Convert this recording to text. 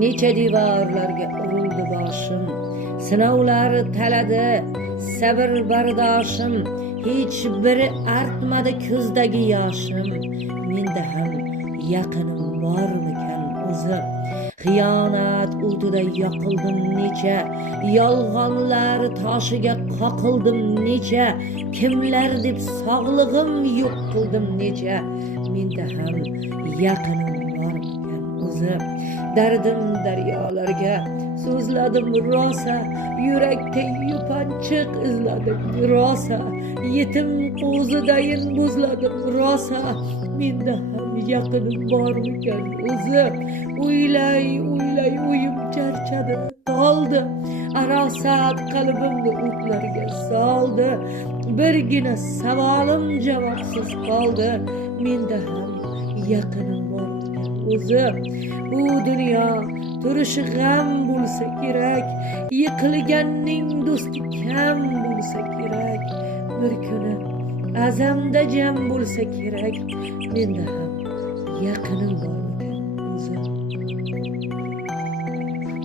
necha devorlarga urildi boshim, sinovlar taladi sabr bardoshim, hech biri artmadi ko'zdagi yoshim. Menda ham yaqinim bormikan o'zi? Xiyonat o'tida yoqildim necha, yolg'onlar toshiga qoqildim necha, kimlar deb sog'lig'im yo'q qildim necha. Menda ham yaqinim bormikan o'zi? Dardim daryolarga so'zladim rosa, yurakda yupanchiq izladim rosa, yetim qo'zidayin bo'zladim rosa. Menda ham yaqinim bormikan o'zi? O'ylay o'yim charchadi, toldi, arosat qalbimni o'tlarga soldi. Birgina savolim javobsiz qoldi. Menda ham yaqinim bormikan o'zi? Bu dunyo turishi g'am bo'lsa kerak, yiqilganning do'sti kam bo'lsa kerak, bir kuni azamda jam bo'lsa kerak. Menda ham yaqinim bormikan o'zi?